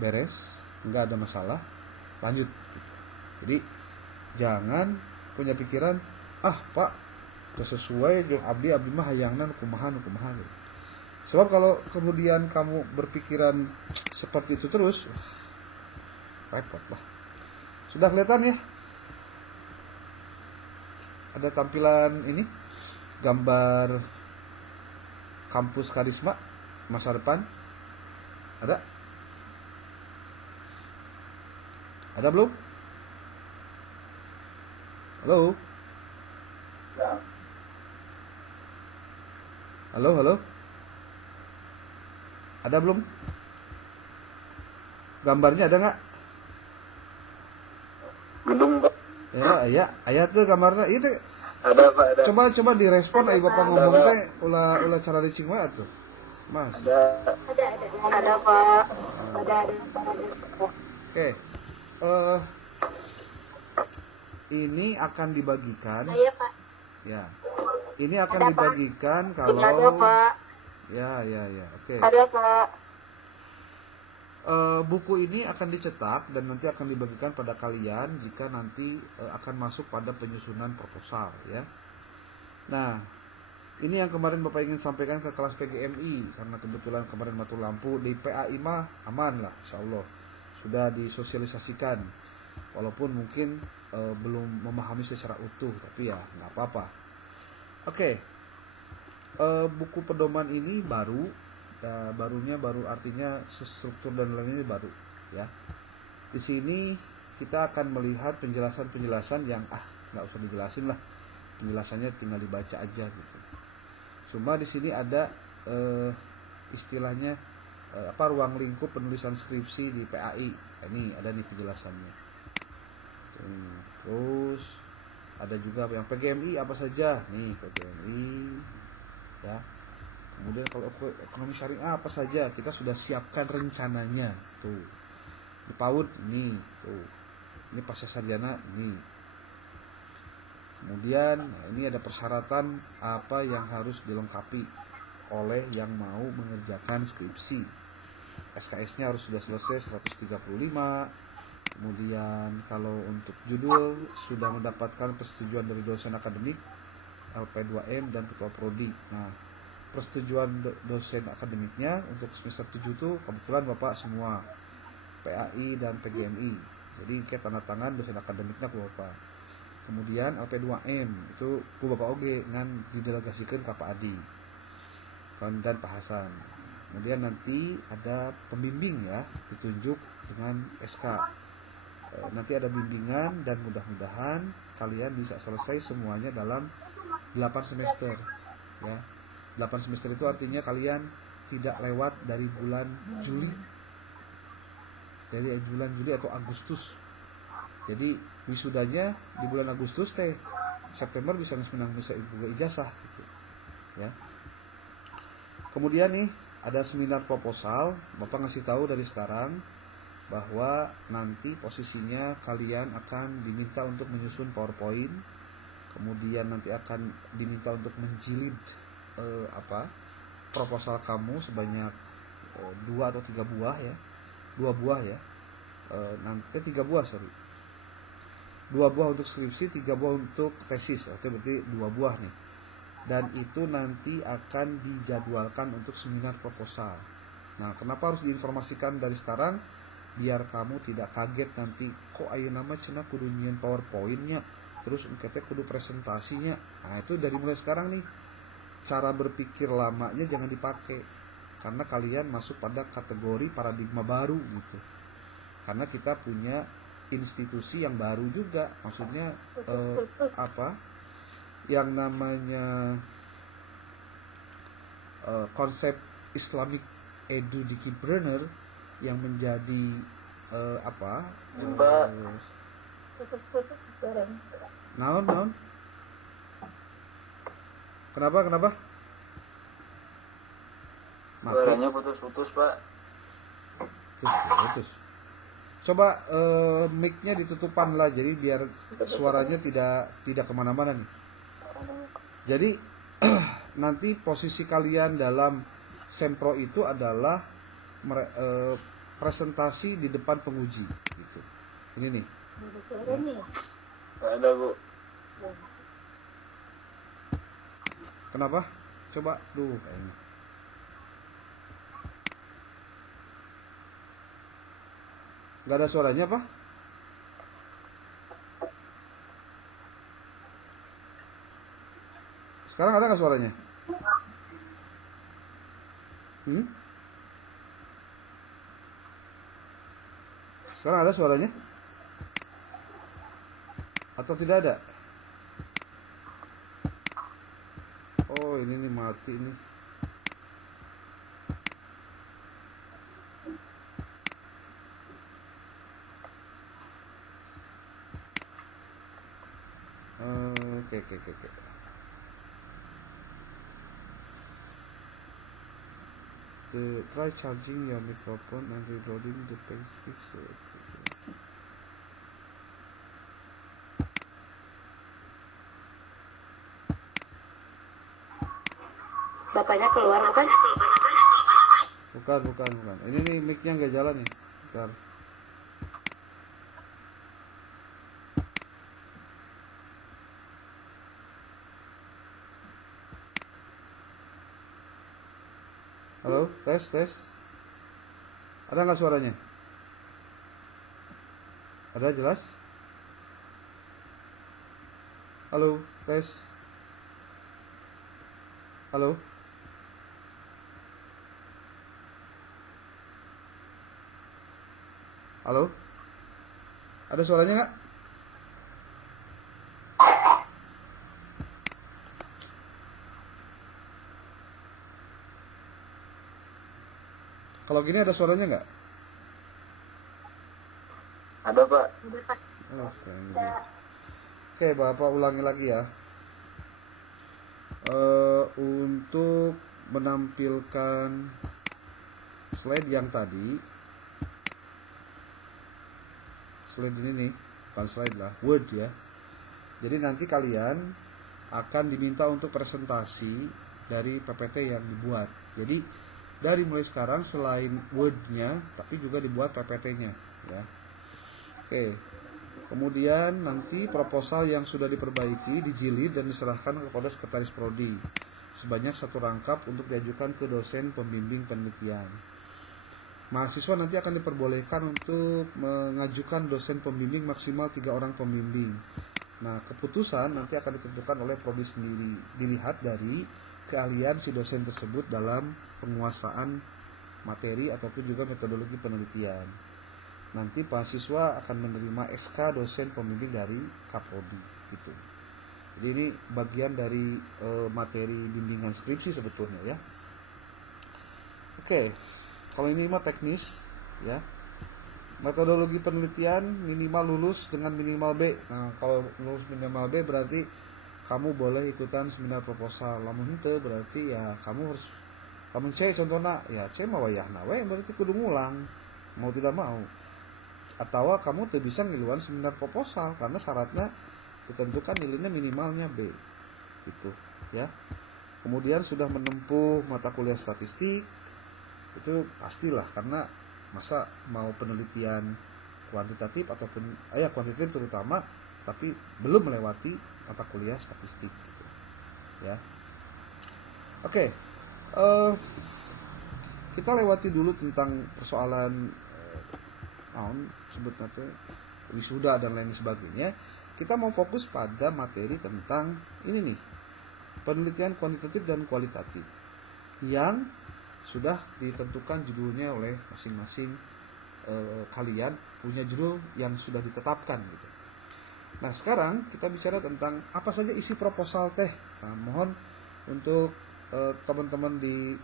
beres, nggak ada masalah, lanjut gitu. Jadi jangan punya pikiran, ah pak sesuai jeung abdi mah hayangna kumaha gitu. Sebab kalau kemudian kamu berpikiran seperti itu terus, repot lah. Sudah kelihatan ya? Ada tampilan ini, gambar kampus Karisma masa depan. Ada? Ada belum? Halo? Halo? Ada belum? Gambarnya ada nggak? Belum, Pak. Ya, ayat tuh gambarnya itu. Ada, Pak, ada. Coba direspon ayo Bapak ngomong teh ulah cara dicing wae atuh. Mas. Ada, Pak. Ada. Oke. Ini akan dibagikan. Iya, Pak. Ya. Ini akan dibagikan kalau Ada, Pak. Ya. Oke. Ada, Pak. Buku ini akan dicetak dan nanti akan dibagikan pada kalian jika nanti akan masuk pada penyusunan proposal ya. Nah, ini yang kemarin Bapak ingin sampaikan ke kelas PGMI karena kebetulan kemarin mati lampu di PAI mah aman lah, insyaallah sudah disosialisasikan. Walaupun mungkin belum memahami secara utuh, tapi ya nggak apa-apa. Oke. Buku pedoman ini baru. Barunya baru artinya struktur dan lainnya baru ya. Di sini kita akan melihat penjelasan yang nggak usah dijelasin lah, penjelasannya tinggal dibaca aja gitu. Cuma di sini ada istilahnya ruang lingkup penulisan skripsi di PAI. Ini ada nih penjelasannya. Terus ada juga yang PGMI apa saja nih, PGMI ya. Kemudian kalau ekonomi syariah apa saja kita sudah siapkan rencananya tuh. Di PAUD nih tuh. Ini pasca sarjana nih. Kemudian ini ada persyaratan apa yang harus dilengkapi oleh yang mau mengerjakan skripsi. SKS-nya harus sudah selesai 135. Kemudian kalau untuk judul sudah mendapatkan persetujuan dari dosen akademik, LP2M dan ketua prodi. Nah, persetujuan dosen akademiknya untuk semester 7 itu kebetulan Bapak semua PAI dan PGMI. Jadi kayak tanda tangan dosen akademiknya ke Bapak. Kemudian LP2M itu ku Bapak oge ngan didelegasikan ke Pak Adi dan Pak Hasan. Kemudian nanti ada pembimbing ya, ditunjuk dengan SK. Nanti ada bimbingan dan mudah-mudahan kalian bisa selesai semuanya dalam 8 semester ya. 8 semester itu artinya kalian tidak lewat dari bulan Juli. Dari bulan Juli atau Agustus. Jadi wisudanya di bulan Agustus teh September bisa menang bisa buka ijazah gitu. Ya. Kemudian nih ada seminar proposal, Bapak ngasih tahu dari sekarang bahwa nanti posisinya kalian akan diminta untuk menyusun PowerPoint. Kemudian nanti akan diminta untuk menjilid proposal kamu sebanyak 2 atau 3 buah ya. 2 buah ya. Nanti 3 buah 2 buah untuk skripsi, 3 buah untuk tesis. Berarti 2 buah nih. Dan itu nanti akan dijadwalkan untuk seminar proposal. Nah, kenapa harus diinformasikan dari sekarang? Biar kamu tidak kaget nanti kok ayeuna mah cenah kudu nyieun PowerPoint-nya, terus engke kudu presentasinya. Nah, itu dari mulai sekarang nih. Cara berpikir lamanya jangan dipakai karena kalian masuk pada kategori paradigma baru gitu. Karena kita punya institusi yang baru juga, maksudnya yang namanya konsep Islamic Educator yang menjadi naon Kenapa? Suaranya putus-putus, Pak. Putus. Coba mic-nya ditutupan lah, jadi biar suaranya tidak kemana-mana nih. Jadi nanti posisi kalian dalam sempro itu adalah presentasi di depan penguji gitu. Ini nih. Nggak ada, Bu. Kenapa? Coba kayaknya. Nggak ada suaranya apa? Sekarang ada nggak suaranya? Sekarang ada suaranya? Atau tidak ada? Oh, ini nih mati nih. Oke. Try charging your microphone and reloading the page fixer. Bapaknya keluar apa? Bukan. Ini nih mic-nya nggak jalan nih. Bentar. Halo, tes. Ada nggak suaranya? Ada jelas? Halo, tes. Halo. Halo? Ada suaranya nggak? Kalau gini ada suaranya nggak? Ada, Pak. Oh, oke, Bapak ulangi lagi ya. Untuk menampilkan slide yang tadi, slide ini nih, bukan slide lah, Word ya. Jadi nanti kalian akan diminta untuk presentasi dari PPT yang dibuat. Jadi dari mulai sekarang selain Word-nya, tapi juga dibuat PPT-nya ya. Oke. Kemudian nanti proposal yang sudah diperbaiki dijilid dan diserahkan kepada sekretaris prodi sebanyak 1 rangkap untuk diajukan ke dosen pembimbing penelitian. Mahasiswa nanti akan diperbolehkan untuk mengajukan dosen pembimbing maksimal 3 orang pembimbing. Nah, keputusan nanti akan ditentukan oleh prodi sendiri, dilihat dari keahlian si dosen tersebut dalam penguasaan materi ataupun juga metodologi penelitian. Nanti mahasiswa akan menerima SK dosen pembimbing dari Kaprodi gitu. Jadi ini bagian dari materi bimbingan skripsi sebetulnya ya. Oke. Kalau ini mah teknis ya. Metodologi penelitian minimal lulus dengan minimal B. Nah, kalau lulus minimal B berarti kamu boleh ikutan seminar proposal. Lamun henteu berarti ya kamu harus lamun C contohnya ya C mah wayahna we berarti kudu ngulang. Mau tidak mau. Atau kamu tuh bisa ngiluan seminar proposal karena syaratnya ditentukan nilainya minimalnya B gitu ya. Kemudian sudah menempuh mata kuliah statistik, itu pastilah karena masa mau penelitian kuantitatif ataupun kuantitatif terutama tapi belum melewati mata kuliah statistik gitu ya. Oke. Kita lewati dulu tentang persoalan sebut nanti wisuda dan lain sebagainya. Kita mau fokus pada materi tentang ini nih, penelitian kuantitatif dan kualitatif yang sudah ditentukan judulnya oleh masing-masing kalian punya judul yang sudah ditetapkan gitu. Nah, sekarang kita bicara tentang apa saja isi proposal teh. Nah, mohon untuk teman-teman di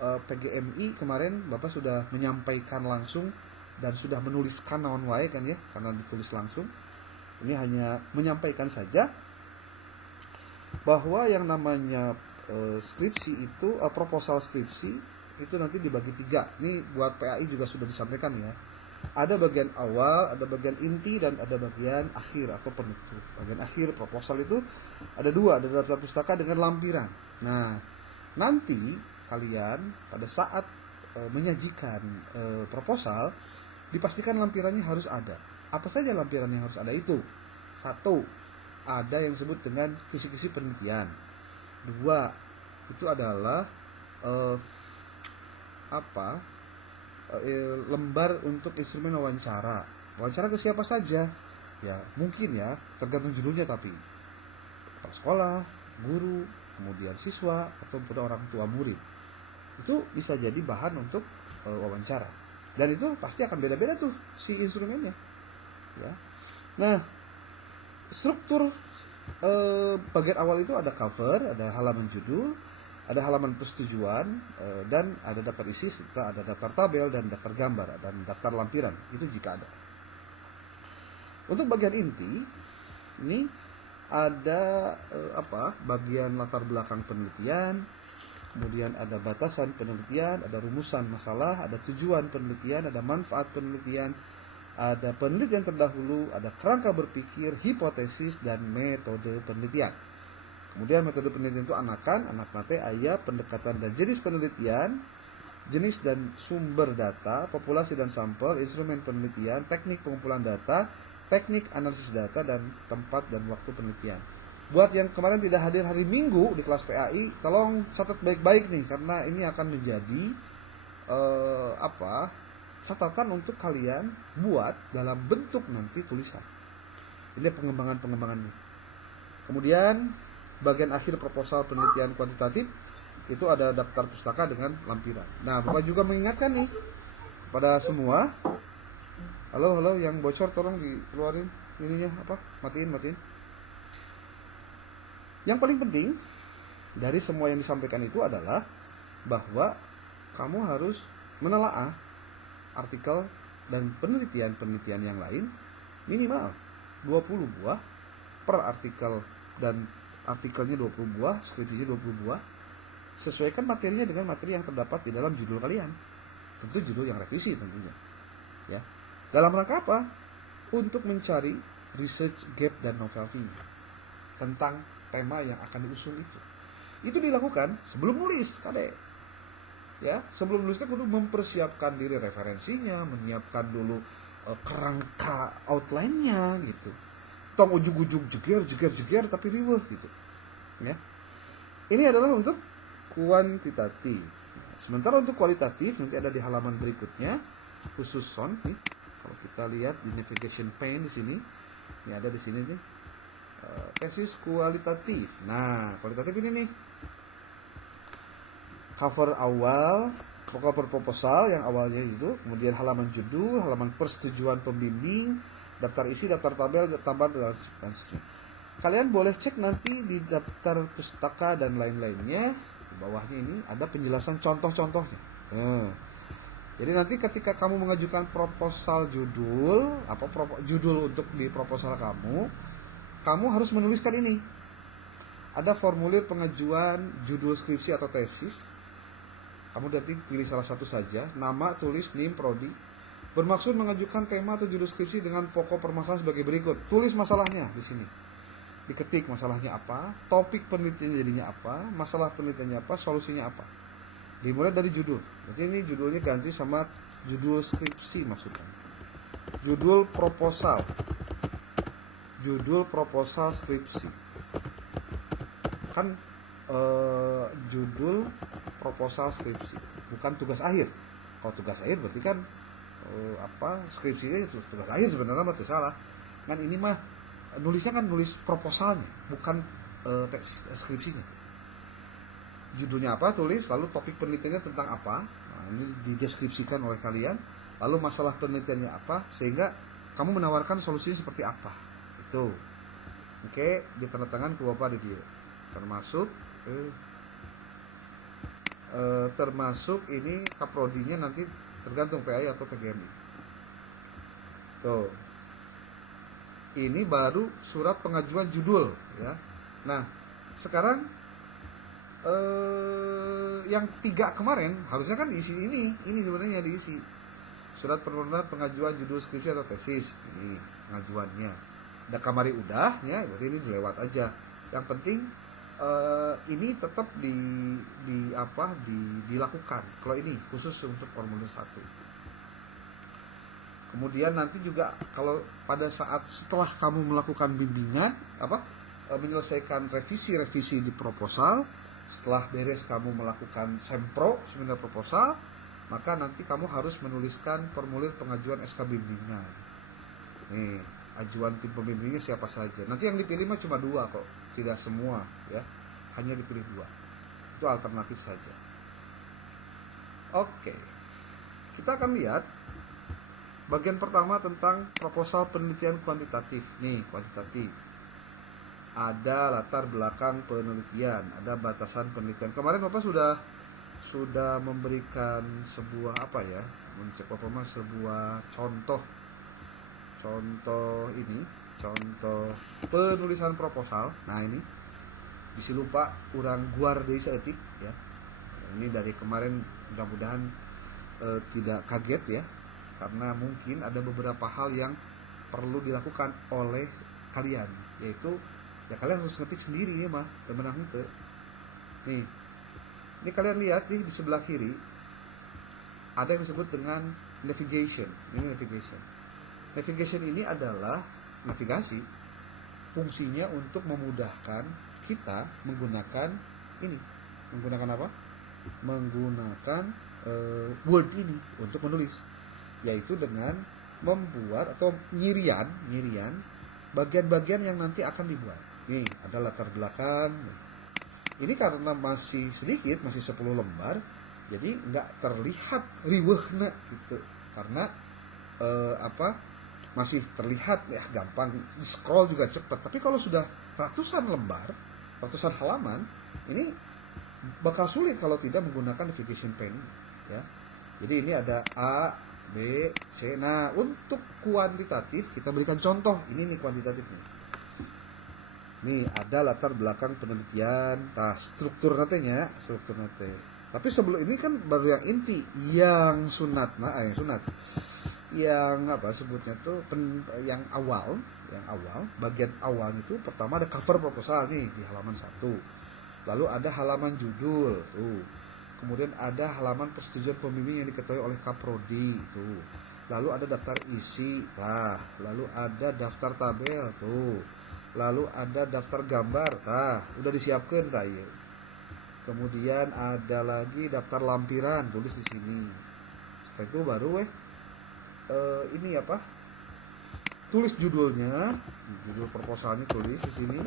PGMI kemarin Bapak sudah menyampaikan langsung dan sudah menuliskan naon wae kan ya, karena ditulis langsung. Ini hanya menyampaikan saja bahwa yang namanya skripsi itu proposal skripsi itu nanti dibagi 3. Ini buat PAI juga sudah disampaikan ya. Ada bagian awal, ada bagian inti, dan ada bagian akhir atau penutup. Bagian akhir proposal itu ada 2, ada daftar pustaka dengan lampiran. Nah, nanti kalian pada saat menyajikan proposal, dipastikan lampirannya harus ada. Apa saja lampiran yang harus ada itu? 1, ada yang disebut dengan kisi-kisi penelitian. 2, itu adalah lembar untuk instrumen wawancara. Wawancara ke siapa saja? Ya, mungkin ya, tergantung judulnya, tapi kepala sekolah, guru, kemudian siswa, ataupun orang tua murid. Itu bisa jadi bahan untuk wawancara. Dan itu pasti akan beda-beda tuh si instrumennya. Ya. Nah, struktur bagian awal itu ada cover, ada halaman judul, ada halaman persetujuan, dan ada daftar isi, serta ada daftar tabel dan daftar gambar dan daftar lampiran. Itu jika ada. Untuk bagian inti ini ada bagian latar belakang penelitian, kemudian ada batasan penelitian, ada rumusan masalah, ada tujuan penelitian, ada manfaat penelitian, ada penelitian terdahulu, ada kerangka berpikir, hipotesis, dan metode penelitian. Kemudian metode penelitian itu anakan, anak mate, ayah, pendekatan dan jenis penelitian, jenis dan sumber data, populasi dan sampel, instrumen penelitian, teknik pengumpulan data, teknik analisis data, dan tempat dan waktu penelitian. Buat yang kemarin tidak hadir hari Minggu di kelas PAI, tolong catat baik-baik nih, karena ini akan menjadi catatan untuk kalian buat dalam bentuk nanti tulisan. Ini pengembangannya. Kemudian bagian akhir proposal penelitian kuantitatif itu ada daftar pustaka dengan lampiran. Nah, Bapak juga mengingatkan nih pada semua. Halo, yang bocor tolong dikeluarin ininya matiin. Yang paling penting dari semua yang disampaikan itu adalah bahwa kamu harus menelaah artikel dan penelitian yang lain minimal 20 buah per artikel, dan artikelnya 20 buah, skripsinya 20 buah. Sesuaikan materinya dengan materi yang terdapat di dalam judul kalian. Tentu judul yang revisi tentunya. Ya. Dalam rangka apa? Untuk mencari research gap dan novelty tentang tema yang akan diusung itu. Itu dilakukan sebelum nulis, Kade. Ya, sebelum nulisnya kudu mempersiapkan diri referensinya, menyiapkan dulu kerangka outline-nya gitu. Tong ujug-ujug jeger tapi riweuh gitu. Ya. Ini adalah untuk kuantitatif. Sementara untuk kualitatif nanti ada di halaman berikutnya, khusus sound nih. Kalau kita lihat di navigation pane di sini, ini ada di sini nih. Tesis kualitatif. Nah, kualitatif ini nih. Cover awal, cover proposal yang awalnya itu, kemudian halaman judul, halaman persetujuan pembimbing, daftar isi, daftar tabel, tambah dan seterusnya. Kalian boleh cek nanti di daftar pustaka dan lain-lainnya. Di bawahnya ini ada penjelasan contoh-contohnya. Jadi nanti ketika kamu mengajukan proposal judul, judul untuk di proposal kamu harus menuliskan ini. Ada formulir pengajuan judul skripsi atau tesis. Kamu nanti pilih salah satu saja, nama, tulis, NIM, prodi. Bermaksud mengajukan tema atau judul skripsi dengan pokok permasalahan sebagai berikut. Tulis masalahnya di sini. Diketik masalahnya apa, topik penelitiannya jadinya apa, masalah penelitiannya apa, solusinya apa. Dimulai dari judul. Berarti ini judulnya ganti sama judul skripsi maksudnya. Judul proposal. Judul proposal skripsi. Kan judul proposal skripsi, bukan tugas akhir. Kalau tugas akhir berarti kan skripsinya itu tugas akhir sebenarnya mah salah. Kan ini mah nulisnya kan nulis proposalnya, bukan teks skripsinya. Judulnya apa, tulis, lalu topik penelitiannya tentang apa. Nah, ini dideskripsikan oleh kalian. Lalu masalah penelitiannya apa, sehingga kamu menawarkan solusinya seperti apa. Itu. Oke, ditandatangan ku Bapak di dia. Termasuk ini kaprodinya nanti tergantung PAI atau PGMI. Tuh. Ini baru surat pengajuan judul ya. Nah, sekarang yang 3 kemarin harusnya kan diisi ini sebenarnya diisi. Surat permohonan pengajuan judul skripsi atau tesis. Ini pengajuannya. Ada kamari udah ya, berarti ini dilewat aja. Yang penting ini tetap dilakukan. Kalau ini khusus untuk formulir 1. Kemudian nanti juga kalau pada saat setelah kamu melakukan bimbingan menyelesaikan revisi di proposal, setelah beres kamu melakukan sempro seminar proposal, maka nanti kamu harus menuliskan formulir pengajuan SK bimbingan. Nih, ajuan tim pembimbingnya siapa saja. Nanti yang dipilih mah cuma 2 kok, tidak semua ya. Hanya dipilih 2. Itu alternatif saja. Oke. Kita akan lihat bagian pertama tentang proposal penelitian kuantitatif. Nih, kuantitatif. Ada latar belakang penelitian, ada batasan penelitian. Kemarin Bapak sudah memberikan sebuah sebuah contoh penulisan proposal. Nah, ini bisi lupa urang guar deui saeutik ya. Ini dari kemarin, mudah-mudahan tidak kaget ya, karena mungkin ada beberapa hal yang perlu dilakukan oleh kalian, yaitu ya kalian harus ngetik sendiri ya mah, temenang henteu. Nih, ini kalian lihat nih di sebelah kiri ada yang disebut dengan navigation. Ini navigation. Navigation ini adalah navigasi, fungsinya untuk memudahkan kita menggunakan ini. Menggunakan apa? Menggunakan Word ini untuk menulis, yaitu dengan membuat atau nyirian bagian-bagian yang nanti akan dibuat. Nih, ada latar belakang. Ini karena masih sedikit, masih 10 lembar, jadi nggak terlihat riweuhna gitu. Karena masih terlihat ya gampang, scroll juga cepat. Tapi kalau sudah ratusan lembar, ratusan halaman, ini bakal sulit kalau tidak menggunakan navigation pen ini, ya. Jadi ini ada A, B, C. Nah, untuk kuantitatif kita berikan contoh. Ini nih kuantitatif nih. Nih ada latar belakang penelitian, struktur nantinya, Tapi sebelum ini kan baru yang inti, yang sunat, yang sebutnya tuh yang awal, bagian awal itu pertama ada cover proposal nih di halaman 1. Lalu ada halaman judul tuh. Kemudian ada halaman persetujuan pembimbing yang diketahui oleh Kaprodi itu. Lalu ada daftar isi, lalu ada daftar tabel tuh. Lalu ada daftar gambar, udah disiapkan ya. Kemudian ada lagi daftar lampiran, tulis di sini. Setelah itu baru tulis judulnya, judul proposalnya tulis di sini.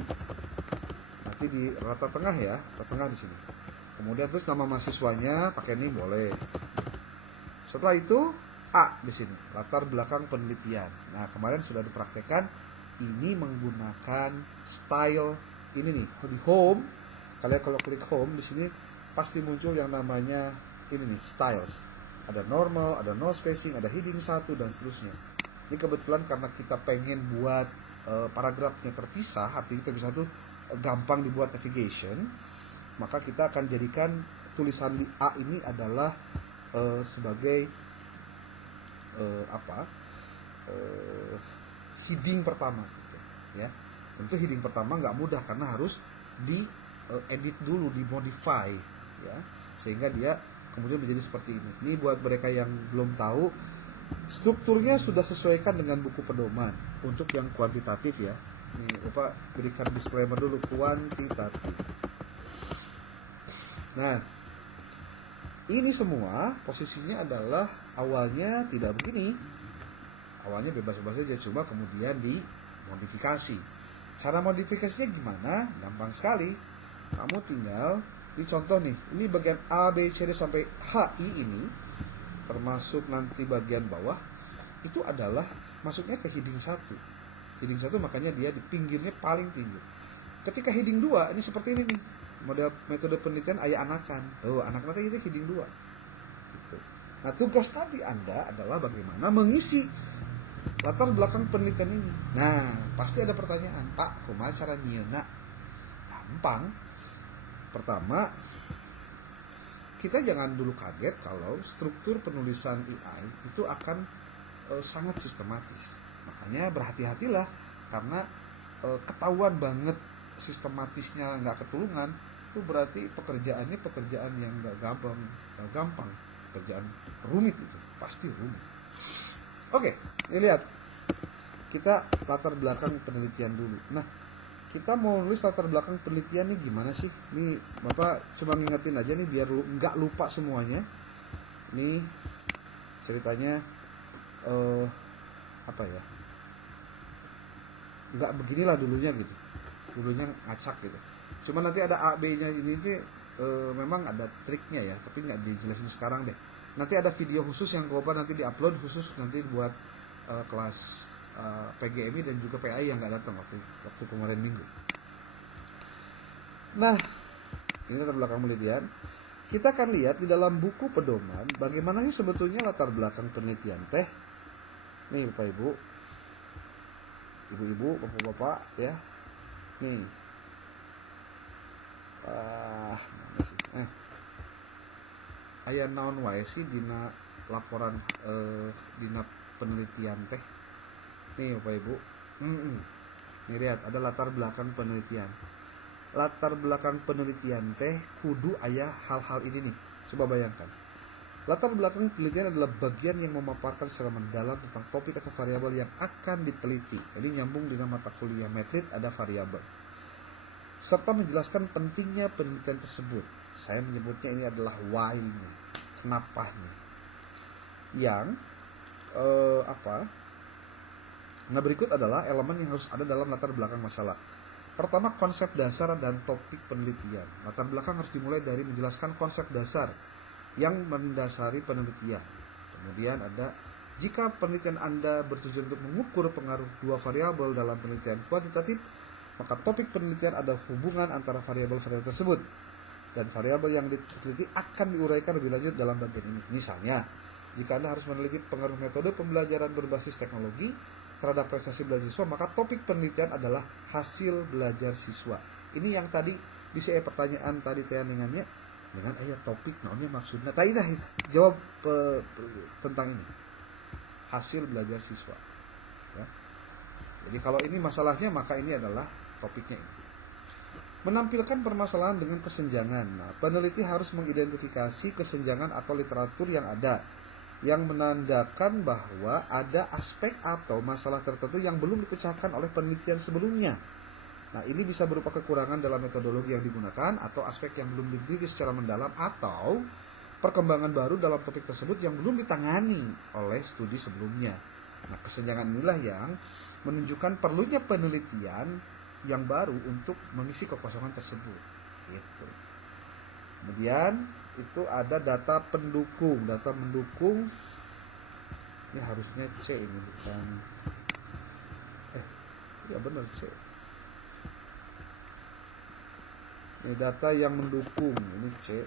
Nanti di rata tengah ya, rata tengah di sini. Kemudian terus nama mahasiswanya pakai ini boleh. Setelah itu A di sini, latar belakang penelitian. Nah, kemarin sudah dipraktekkan ini menggunakan style ini nih di home. Kalian kalau klik home di sini pasti muncul yang namanya ini nih, styles. Ada normal, ada no spacing, ada heading 1 dan seterusnya. Ini kebetulan karena kita pengen buat paragrafnya terpisah, artinya terpisah itu gampang dibuat navigation, maka kita akan jadikan tulisan di A ini adalah sebagai heading pertama gitu, ya. Tentu heading pertama nggak mudah karena harus di edit dulu, dimodify ya, sehingga dia kemudian menjadi seperti ini. Ini buat mereka yang belum tahu, strukturnya sudah sesuaikan dengan buku pedoman untuk yang kuantitatif ya. Ini Bapak berikan disclaimer dulu, kuantitatif. Nah, ini semua posisinya adalah awalnya tidak begini. Awalnya bebas-bebas saja, cuma kemudian dimodifikasi. Cara modifikasinya gimana? Gampang sekali. Kamu tinggal, ini contoh nih, ini bagian A, B, C, D sampai H, I ini, termasuk nanti bagian bawah, itu adalah masuknya ke heading 1. Heading 1 makanya dia di pinggirnya paling pinggir. Ketika heading 2, ini seperti ini nih, metode penelitian ayah anakan. Anak nanti itu heading 2. Gitu. Nah, tugas tadi Anda adalah bagaimana mengisi latar belakang penelitian ini. Nah, pasti ada pertanyaan, Pak, kumaha cara nyeuna? Gampang. Pertama, kita jangan dulu kaget kalau struktur penulisan AI itu akan sangat sistematis. Makanya berhati-hatilah karena ketahuan banget sistematisnya nggak ketulungan, itu berarti pekerjaannya pekerjaan yang nggak gampang, pekerjaan rumit, itu pasti rumit. Oke, ini lihat, kita latar belakang penelitian dulu. Nah, kita mau nulis latar belakang penelitian nih gimana sih? Nih Bapak cuma ngingetin aja nih biar nggak lupa semuanya. Nih ceritanya apa ya? Nggak beginilah dulunya gitu. Dulunya ngacak gitu. Cuma nanti ada A B-nya ini memang ada triknya ya, tapi nggak dijelasin sekarang deh. Nanti ada video khusus yang Koba nanti diupload khusus nanti buat kelas PGMI dan juga PAI yang nggak datang waktu kemarin minggu. Nah, ini latar belakang penelitian. Kita akan lihat di dalam buku pedoman bagaimana sih sebetulnya latar belakang penelitian teh. Nih Bapak Ibu, Ibu-ibu, Bapak-bapak ya. Nih. Mana sih? Aya naon wae sih dina laporan dina penelitian teh. Nih Bapak Ibu. Nih lihat ada latar belakang penelitian. Latar belakang penelitian teh kudu aya hal-hal ini nih. Coba bayangkan. Latar belakang penelitian adalah bagian yang memaparkan secara mendalam tentang topik atau variabel yang akan diteliti. Jadi nyambung dengan mata kuliah metrik ada variabel. Serta menjelaskan pentingnya penelitian tersebut. Saya menyebutnya ini adalah why-nya, kenapanya. Yang Nah, berikut adalah elemen yang harus ada dalam latar belakang masalah. Pertama, konsep dasar dan topik penelitian. Latar belakang harus dimulai dari menjelaskan konsep dasar yang mendasari penelitian. Kemudian ada, jika penelitian Anda bertujuan untuk mengukur pengaruh dua variabel dalam penelitian kuantitatif, maka topik penelitian ada hubungan antara variabel-variabel tersebut. Dan variabel yang diteliti akan diuraikan lebih lanjut dalam bagian ini. Misalnya, jika Anda harus meneliti pengaruh metode pembelajaran berbasis teknologi terhadap prestasi belajar siswa, maka topik penelitian adalah hasil belajar siswa. Ini yang tadi di pertanyaan tadi dengan ayat topik naonnya maksudnya. Tadi dah jawab tentang ini. Hasil belajar siswa. Ya. Jadi kalau ini masalahnya maka ini adalah topiknya ini. Menampilkan permasalahan dengan kesenjangan. Nah, peneliti harus mengidentifikasi kesenjangan atau literatur yang ada, yang menandakan bahwa ada aspek atau masalah tertentu yang belum dipecahkan oleh penelitian sebelumnya. Nah, ini bisa berupa kekurangan dalam metodologi yang digunakan, atau aspek yang belum diteliti secara mendalam, atau perkembangan baru dalam topik tersebut yang belum ditangani oleh studi sebelumnya. Nah, kesenjangan inilah yang menunjukkan perlunya penelitian yang baru untuk mengisi kekosongan tersebut. Gitu. Kemudian itu ada data pendukung. Data mendukung ini harusnya C, ini bukan ya benar C. Ini data yang mendukung, ini C.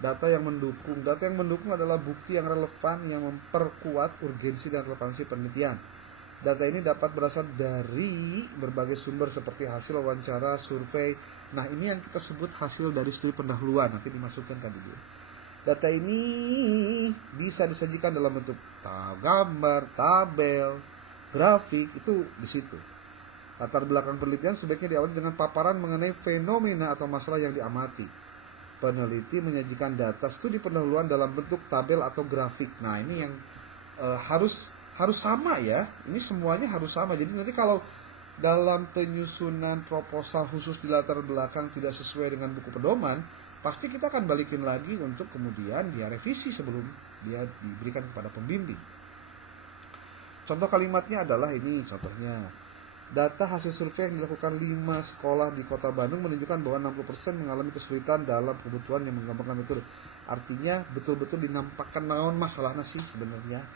Data yang mendukung. Data yang mendukung adalah bukti yang relevan yang memperkuat urgensi dan relevansi penelitian. Data ini dapat berasal dari berbagai sumber seperti hasil wawancara, survei. Nah, ini yang kita sebut hasil dari studi pendahuluan. Nanti dimasukkan ke video. Data ini bisa disajikan dalam bentuk gambar, tabel, grafik, itu di situ. Latar belakang penelitian sebaiknya diawali dengan paparan mengenai fenomena atau masalah yang diamati. Peneliti menyajikan data studi pendahuluan dalam bentuk tabel atau grafik. Nah, ini yang harus sama ya. Ini semuanya harus sama. Jadi nanti kalau dalam penyusunan proposal khusus di latar belakang tidak sesuai dengan buku pedoman, pasti kita akan balikin lagi untuk kemudian dia revisi sebelum dia diberikan kepada pembimbing. Contoh kalimatnya adalah ini contohnya. Data hasil survei yang dilakukan 5 sekolah di Kota Bandung menunjukkan bahwa 60% mengalami kesulitan dalam kebutuhan yang menggambarkan metode. Artinya betul-betul dinampakkan naon masalahnya sih sebenarnya.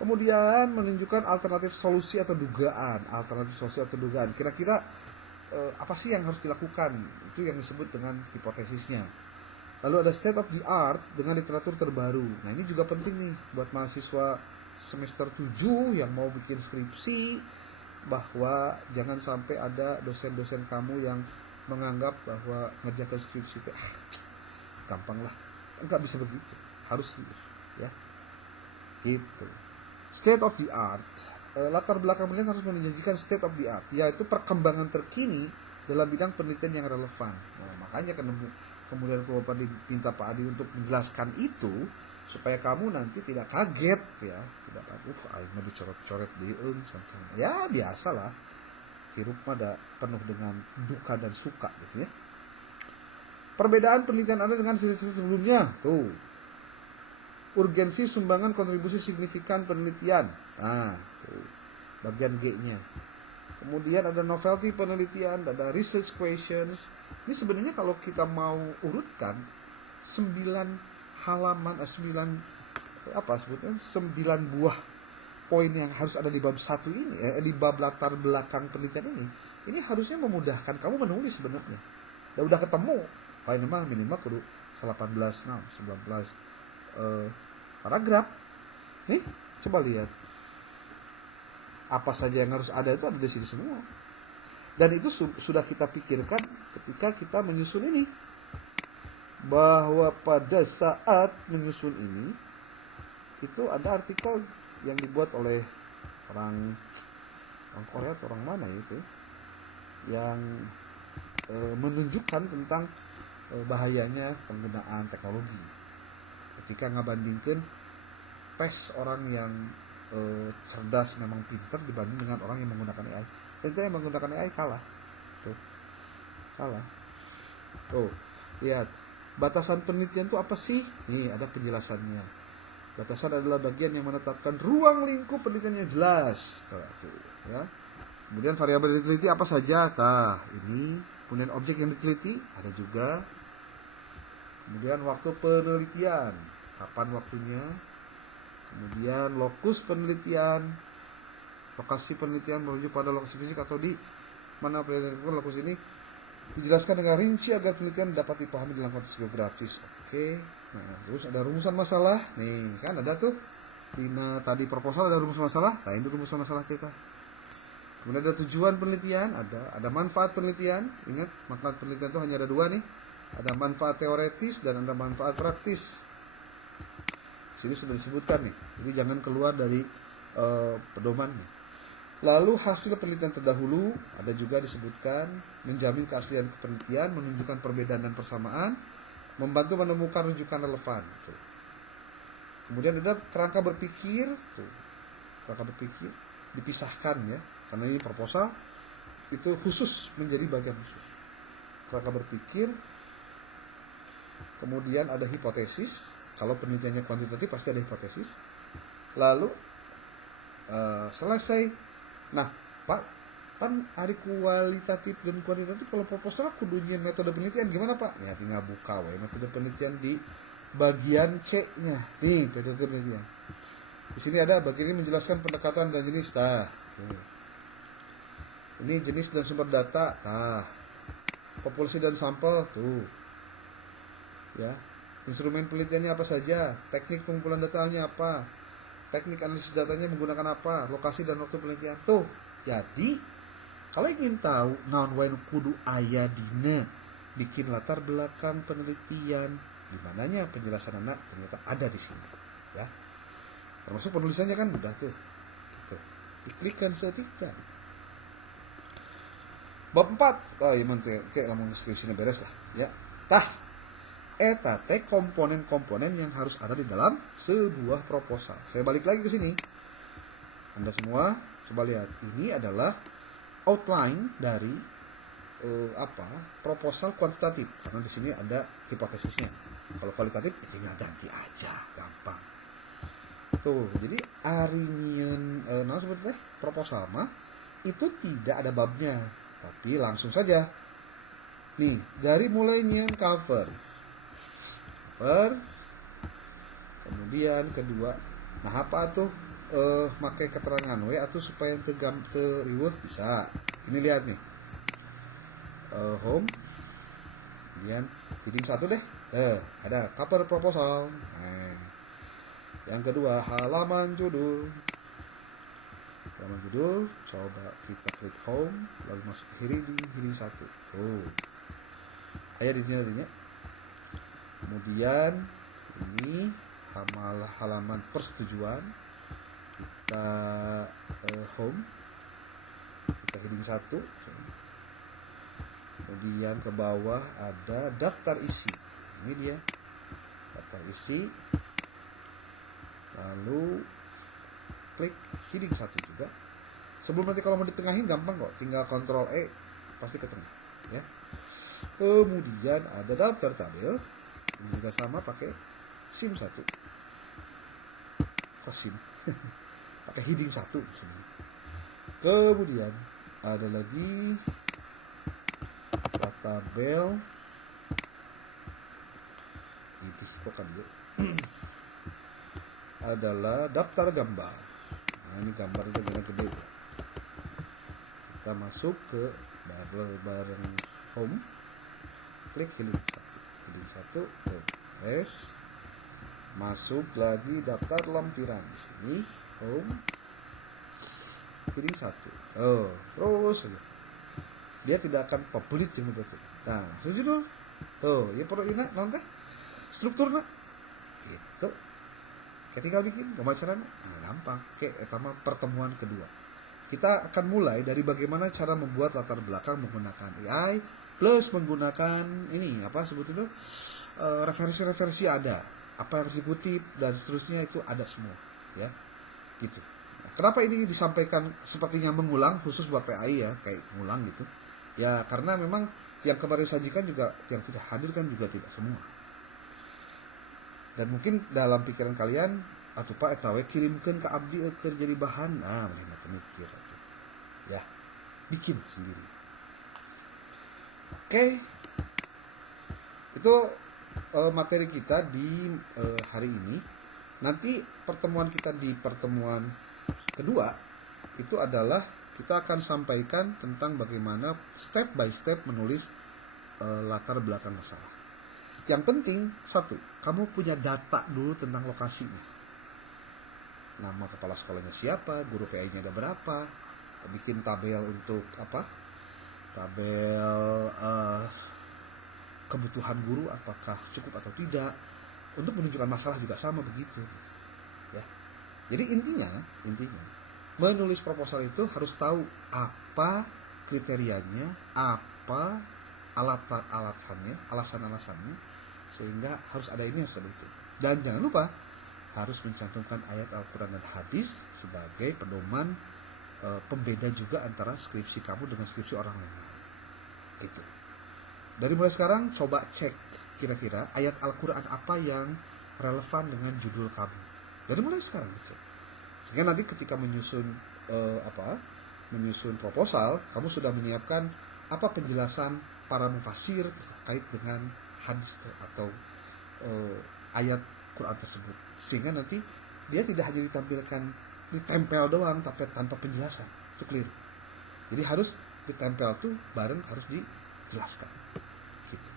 Kemudian menunjukkan alternatif solusi atau dugaan. Kira-kira apa sih yang harus dilakukan? Itu yang disebut dengan hipotesisnya. Lalu ada state of the art dengan literatur terbaru. Nah, ini juga penting nih buat mahasiswa semester 7 yang mau bikin skripsi, bahwa jangan sampai ada dosen-dosen kamu yang menganggap bahwa ngerjakan skripsi itu gampang lah. Enggak bisa begitu. Harus serius, ya. Gitu. State of the art, latar belakang penelitian harus menjanjikan state of the art, yaitu perkembangan terkini dalam bidang penelitian yang relevan. Nah, makanya kemudian Bapak diminta Pak Adi untuk menjelaskan itu supaya kamu nanti tidak kaget ya, tidak kaget, aing mah dicoret-coret dieung contohnya. Ya biasalah, hirup mah penuh dengan duka dan suka gitu ya. Perbedaan penelitian Anda dengan sesi sebelumnya, tuh. Urgensi sumbangan kontribusi signifikan penelitian. Nah, tuh, bagian G-nya. Kemudian ada novelty penelitian, ada research questions. Ini sebenarnya kalau kita mau urutkan 9 halaman, 9 buah poin yang harus ada di bab 1 ini, di bab latar belakang penelitian ini harusnya memudahkan kamu menulis sebenarnya. Udah ketemu. Ini mah minimal kudu 18, 19 paragraf. Nih, coba lihat. Apa saja yang harus ada itu ada di sini semua. Dan itu sudah kita pikirkan ketika kita menyusun ini. Bahwa pada saat menyusun ini, itu ada artikel yang dibuat oleh orang Korea atau orang mana itu, yang menunjukkan tentang bahayanya penggunaan teknologi. Ketika ngabandingkan orang yang cerdas memang pintar dibanding dengan orang yang menggunakan AI. Tentu yang menggunakan AI kalah. Tuh, lihat. Batasan penelitian itu apa sih? Nih, ada penjelasannya. Batasan adalah bagian yang menetapkan ruang lingkup penelitian yang jelas. Tuh, ya. Kemudian variabel yang diteliti apa saja? Ini. Kemudian objek yang diteliti ada juga. Kemudian waktu penelitian, kapan waktunya? Kemudian lokus penelitian, lokasi penelitian merujuk pada lokasi fisik atau di mana penelitian lokus ini dijelaskan dengan rinci agar penelitian dapat dipahami dalam konteks geografis. Oke. Nah, terus ada rumusan masalah. Nih, kan ada tuh. Tadi proposal ada rumus masalah. Nah, ini rumusan masalah kita. Kemudian ada tujuan penelitian, ada manfaat penelitian. Ingat, manfaat penelitian itu hanya ada 2 nih. Ada manfaat teoretis dan ada manfaat praktis. Sini sudah disebutkan nih. Jadi jangan keluar dari pedomannya. Lalu hasil penelitian terdahulu ada juga disebutkan menjamin keaslian penelitian, menunjukkan perbedaan dan persamaan, membantu menemukan rujukan relevan. Tuh. Kemudian ada kerangka berpikir, kerangka berpikir dipisahkan ya, karena ini proposal itu khusus menjadi bagian khusus. Kerangka berpikir, kemudian ada hipotesis. Kalau penelitiannya kuantitatif pasti ada hipotesis. Lalu selesai. Nah, Pak, kan hari kualitatif dan kuantitatif kalau proposal kudunya metode penelitian gimana Pak? Ya tinggal buka metode penelitian di bagian C-nya. Nih, metode penelitian. Di sini ada bagian ini menjelaskan pendekatan dan jenis. Ini jenis dan sumber data. Populasi dan sampel tuh. Ya. Instrumen penelitiannya apa saja? Teknik pengumpulan datanya apa? Teknik analisis datanya menggunakan apa? Lokasi dan waktu penelitian. Tuh. Jadi, kalau ingin tahu naon wae kudu aya dina bikin latar belakang penelitian, di mananya penjelasan anak ternyata ada di sini, ya. Termasuk penulisannya kan udah tuh. Gitu. Diklikkan seketika. Bab 4. Oh, iya kayak lamun skripsinya beres lah, ya. Eta teh komponen-komponen yang harus ada di dalam sebuah proposal. Saya balik lagi ke sini. Anda semua coba lihat. Ini adalah outline dari proposal kuantitatif. Karena di sini ada hipotesisnya. Kalau kualitatif tinggal ganti aja, gampang. Tuh, jadi arinyeun sebetulnya proposal mah itu tidak ada babnya, tapi langsung saja. Nih, dari mulai nyeun cover. Kemudian kedua, nah apa tuh pakai keterangan atau supaya riweuh bisa. Ini lihat nih, home, kemudian heading 1 deh, ada cover proposal. Yang kedua halaman judul, coba kita klik home, lalu masuk ke heading 1. Tuh, kayak di sini. Kemudian ini halaman persetujuan, kita home, kita heading 1, kemudian ke bawah ada daftar isi. Ini dia daftar isi, lalu klik heading 1 juga. Sebelum nanti kalau mau ditengahin gampang kok, tinggal Ctrl E pasti ke tengah ya. Kemudian ada daftar tabel, ini juga sama pakai SIM 1. Kok SIM? Pakai heading 1 sebenarnya. Kemudian ada lagi tabel. Ini kok kan dia? Adalah daftar gambar. Nah, ini gambar itu gede ya. Kita masuk ke bareng home, klik heading 1, masuk lagi daftar lampiran. Di sini home, heading 1. Terus saja. Dia tidak akan publik jeung betul. Nah, judul. Ya perlu ingat naon teh? Strukturna. Gitu. Ketika bikin pembacaran, gampang. Oke, eta mah pertemuan kedua. Kita akan mulai dari bagaimana cara membuat latar belakang menggunakan AI plus menggunakan ini apa sebut itu referensi-referensi ada, apa yang harus dikutip dan seterusnya itu ada semua, ya, gitu. Nah, kenapa ini disampaikan sepertinya mengulang khusus buat PAI ya, kayak ngulang gitu, ya karena memang yang kemarin sajikan juga yang tidak hadir kan juga tidak semua. Dan mungkin dalam pikiran kalian atau Pak etawe kirimkan ke abdi keur jadi bahan, nah mana mikir ya, bikin sendiri. Oke, itu materi kita di hari ini. Nanti pertemuan kita di pertemuan kedua itu adalah kita akan sampaikan tentang bagaimana step by step menulis latar belakang masalah. Yang penting satu, kamu punya data dulu tentang lokasinya. Nama kepala sekolahnya siapa, guru PI-nya ada berapa, bikin tabel untuk apa? Tabel kebutuhan guru apakah cukup atau tidak. Untuk menunjukkan masalah juga sama begitu. Ya. Jadi intinya menulis proposal itu harus tahu apa kriterianya, apa alasannya, alasannya, sehingga harus ada ini, harus ada itu. Dan jangan lupa harus mencantumkan ayat Al-Quran dan hadis sebagai pedoman pembeda juga antara skripsi kamu dengan skripsi orang lain. Itu. Dari mulai sekarang coba cek kira-kira ayat Al-Quran apa yang relevan dengan judul kamu. Dari mulai sekarang cek. Sehingga nanti ketika menyusun proposal, kamu sudah menyiapkan apa penjelasan para mufasir terkait dengan hadis atau ayat Quran tersebut, sehingga nanti dia tidak hanya ditempel doang tapi tanpa penjelasan, itu clear. Jadi harus ditempel tuh bareng harus dijelaskan gitu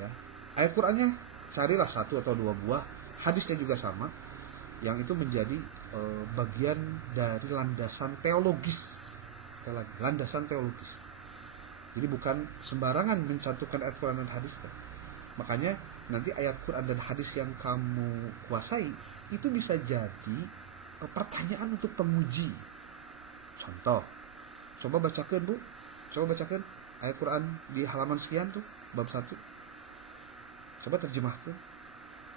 ya. Ayat Qurannya carilah 1 atau 2 buah, hadisnya juga sama, yang itu menjadi bagian dari landasan teologis. Landasan teologis. Jadi bukan sembarangan mencantumkan ayat Quran dan hadis kan. Makanya nanti ayat Quran dan hadis yang kamu kuasai itu bisa jadi pertanyaan untuk penguji. Contoh, coba bacakan Bu, coba bacakan ayat Quran di halaman sekian tuh, bab 1. Coba terjemahkan,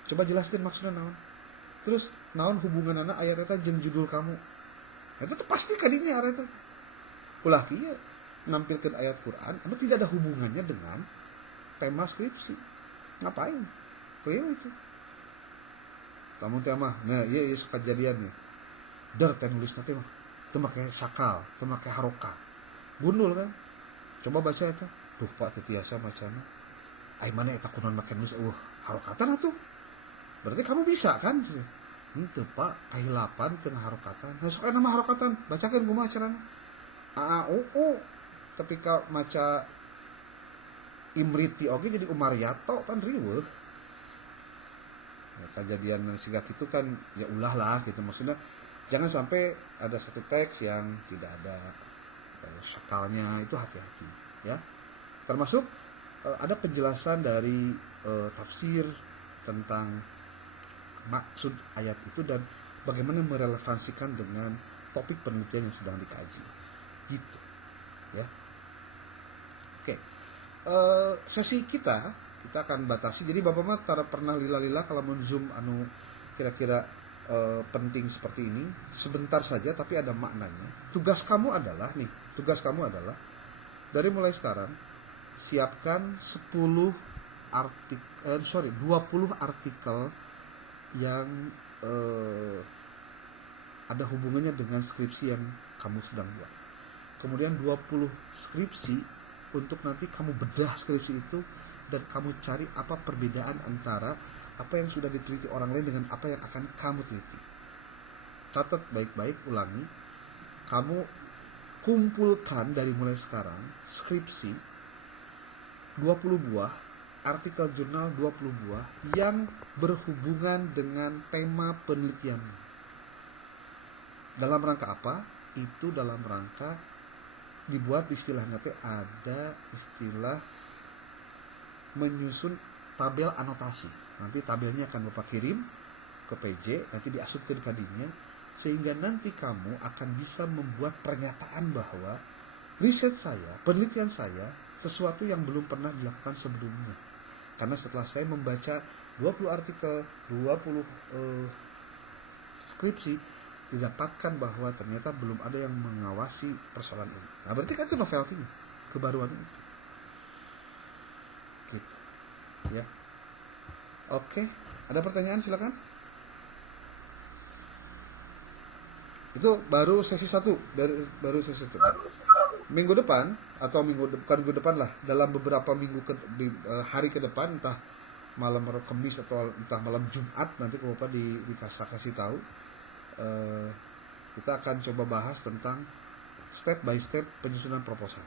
coba jelaskan maksudnya naon. Terus naon hubungan anak ayat eta jeung judul kamu. Eta tuh pasti kadinya ayat eta. Ulah kieu nampilkan ayat Quran, tapi tidak ada hubungannya dengan tema skripsi. Ngapain? Keliru itu. Kamu teh mah, nah iya kejadiannya. Der teh nulis nanti mah, teu make sakal, teu make harokat. Gundul kan? Coba baca eta. Duh Pak teu tiasa macana. Ai mana eta kunaon make nulis harokatan atuh. Berarti kamu bisa kan? Henteu Pak, kahilapan teu harokatan. Nah, sok nama harokatan, bacakeun kumaha carana. Tapi ka maca Imriti oge jadi Umaryato kan riweuh. Nah, kejadian siga kitu kan ya ulah lah gitu, maksudnya jangan sampai ada satu teks yang tidak ada sakalnya, itu hati-hati ya. Termasuk ada penjelasan dari tafsir tentang maksud ayat itu dan bagaimana merelevansikan dengan topik penelitian yang sedang dikaji, gitu ya. Oke. Sesi kita akan batasi. Jadi bapak mah pernah lila-lila kalau mau zoom anu kira-kira penting seperti ini, sebentar saja tapi ada maknanya. Tugas kamu adalah dari mulai sekarang siapkan 20 artikel yang ada hubungannya dengan skripsi yang kamu sedang buat. Kemudian 20 skripsi untuk nanti kamu bedah skripsi itu dan kamu cari apa perbedaan antara apa yang sudah diteliti orang lain dengan apa yang akan kamu teliti. Catat baik-baik, ulangi. Kamu kumpulkan dari mulai sekarang skripsi 20 buah, artikel jurnal 20 buah yang berhubungan dengan tema penelitianmu. Dalam rangka apa? Itu dalam rangka dibuat istilahnya ada istilah menyusun tabel anotasi. Nanti tabelnya akan Bapak kirim ke PJ, nanti diasupkan kadinya, sehingga nanti kamu akan bisa membuat pernyataan bahwa riset saya, penelitian saya, sesuatu yang belum pernah dilakukan sebelumnya. Karena setelah saya membaca 20 artikel, 20 skripsi, didapatkan bahwa ternyata belum ada yang mengawasi persoalan ini. Nah, berarti kan itu novelty-nya, kebaruan itu. Gitu. Ya. Oke, ada pertanyaan silakan. Itu baru sesi 1, baru sesi 1. Minggu depan atau bukan minggu depan lah, dalam beberapa hari ke depan, entah malam Kamis atau entah malam Jumat, nanti kalau Bapak dikasih tahu, kita akan coba bahas tentang step by step penyusunan proposal.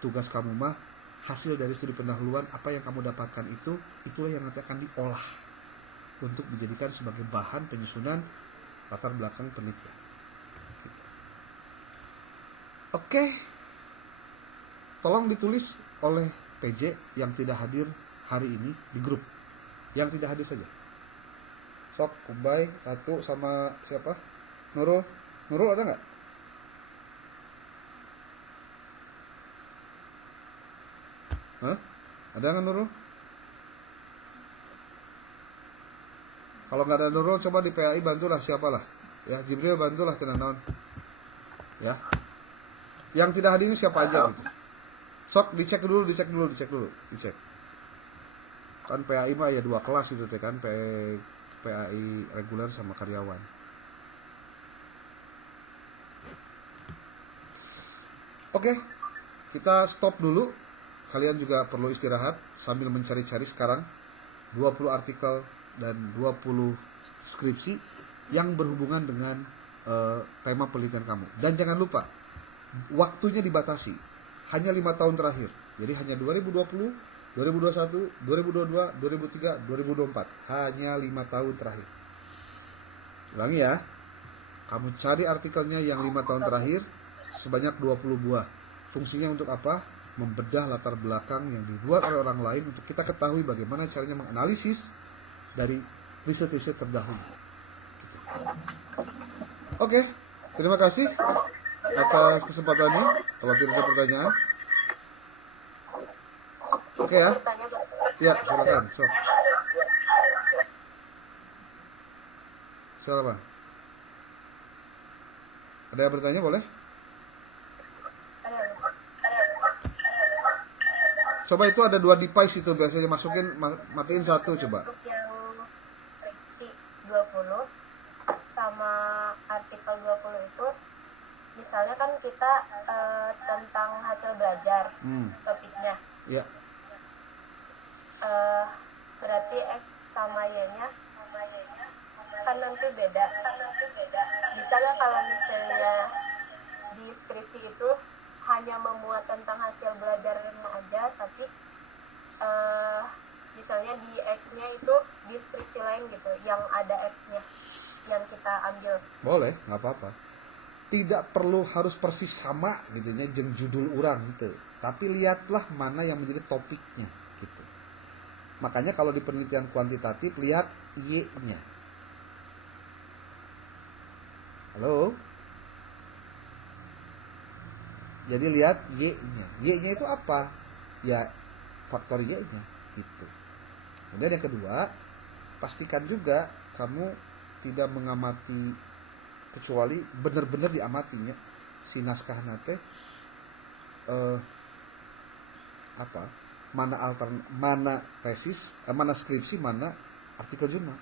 Tugas kamu mah hasil dari studi pendahuluan, apa yang kamu dapatkan itulah yang nanti akan diolah untuk dijadikan sebagai bahan penyusunan latar belakang penelitian. Gitu. Oke, tolong ditulis oleh PJ yang tidak hadir hari ini di grup, yang tidak hadir saja. Sok, Kubai, Ratu, sama siapa? Nurul ada nggak? Hah? Ada nggak Nurul? Kalau nggak ada Nurul, coba di PAI bantulah siapalah. Ya, Jibril bantulah tenan-tenan. Ya. Yang tidak hadir ini siapa aja gitu. Sok dicek dulu. Kan PAI mah ya 2 kelas itu teh kan, PAI reguler sama karyawan. Oke. Kita stop dulu. Kalian juga perlu istirahat sambil mencari-cari sekarang 20 artikel dan 20 skripsi yang berhubungan dengan tema penelitian kamu. Dan jangan lupa, waktunya dibatasi. Hanya 5 tahun terakhir. Jadi hanya 2020, 2021, 2022, 2023, 2024. Hanya 5 tahun terakhir. Ulangi ya. Kamu cari artikelnya yang 5 tahun terakhir sebanyak 20 buah. Fungsinya untuk apa? Membedah latar belakang yang dibuat oleh orang lain untuk kita ketahui bagaimana caranya menganalisis dari riset-riset terdahulu. Gitu. Oke, terima kasih atas kesempatannya. Kalau tidak ada pertanyaan, oke ya. Ya, silakan. Silakan. Ada yang bertanya boleh? Coba itu ada 2 device itu biasanya masukin, matiin 1 coba. Untuk yang skripsi 20 sama artikel 20 itu, misalnya kan kita tentang hasil belajar topiknya. Iya. Berarti X sama Y-nya kan nanti beda. Bisa nggak kalau misalnya di skripsi itu hanya memuat tentang hasil belajarnya aja, tapi misalnya di X-nya itu di skripsi lain gitu, yang ada X-nya yang kita ambil. Boleh, nggak apa-apa. Tidak perlu harus persis sama gitu nya jeung judul orang gitu. Tapi lihatlah mana yang menjadi topiknya gitu. Makanya kalau di penelitian kuantitatif lihat Y-nya. Halo. Jadi lihat Y-nya. Y-nya itu apa? Ya faktor Y-nya gitu. Kemudian yang kedua, pastikan juga kamu tidak mengamati, kecuali benar-benar diamatinya si naskah nate mana tesis, mana skripsi, mana artikel jurnal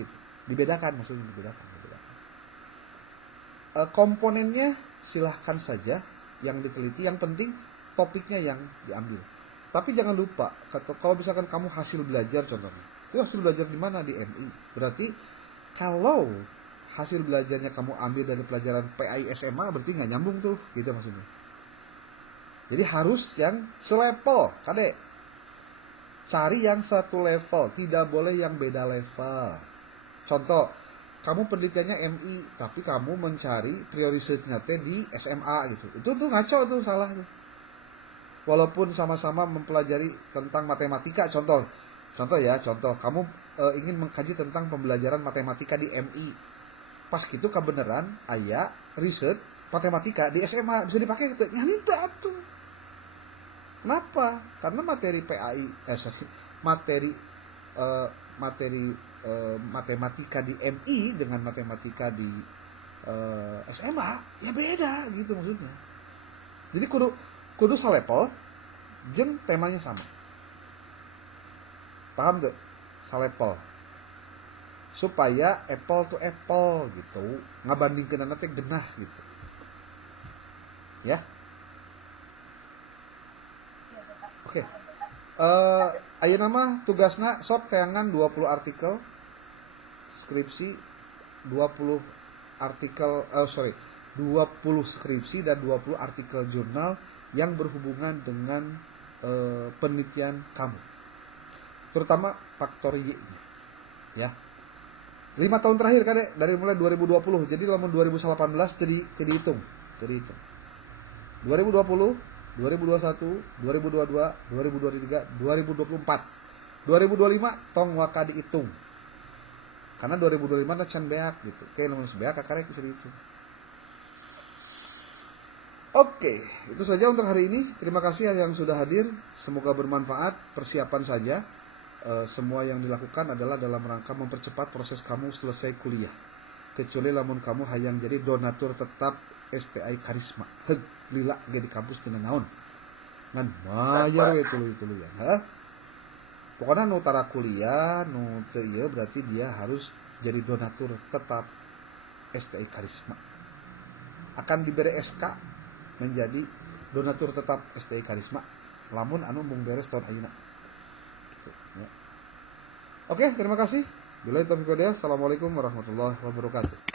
gitu. Dibedakan, maksudnya dibedakan. Komponennya silahkan saja yang diteliti, yang penting topiknya yang diambil. Tapi jangan lupa, kalau misalkan kamu hasil belajar contohnya, itu hasil belajar di mana? Di MI. Berarti kalau hasil belajarnya kamu ambil dari pelajaran PAI SMA, berarti nggak nyambung tuh, gitu maksudnya. Jadi harus yang selevel, kadek. Cari yang satu level, tidak boleh yang beda level. Contoh, kamu penelitiannya MI, tapi kamu mencari prioritasnya di SMA gitu. Itu tuh ngaco tuh, salah tuh. Walaupun sama-sama mempelajari tentang matematika, contoh kamu ingin mengkaji tentang pembelajaran matematika di MI. Pas gitu kebenaran aya riset matematika di SMA bisa dipakai gitu. Nyanta tuh. Kenapa? Karena materi PAI materi matematika di MI dengan matematika di SMA ya beda gitu maksudnya. Jadi kudu salevel jeung temanya sama. Paham tuh? Salevel. Supaya apple to apple gitu, ngabandingkeun teh genah gitu. Ya. Oke. Ayeuna mah tugasna sok tayangan 20 artikel skripsi, 20 skripsi dan 20 artikel jurnal yang berhubungan dengan penelitian kamu. Terutama faktor Y-nya. Ya. 5 tahun terakhir kan dari mulai 2020. Jadi lamun 2018 dihitung. 2020, 2021, 2022, 2023, 2024. 2025 tong waka dihitung. Karena 2025 na can beak gitu. Oke, lamun beak kakarek bisa dihitung. Oke, itu saja untuk hari ini. Terima kasih yang sudah hadir. Semoga bermanfaat. Persiapan saja. Semua yang dilakukan adalah dalam rangka mempercepat proses kamu selesai kuliah. Kecuali lamun kamu hayang jadi donatur tetap STI Karisma. Heg, lila ge di kampus tina naon. Ngan bayar we tuluy-tuluy ya. Pokoknya nu tara kuliah, nu teu ieu berarti dia harus jadi donatur tetap STI Karisma. Akan diberi SK menjadi donatur tetap STI Karisma. Lamun anu mung beres tahun ayeuna. Oke, terima kasih. Billahi taufiq wal hidayah. Assalamualaikum warahmatullahi wabarakatuh.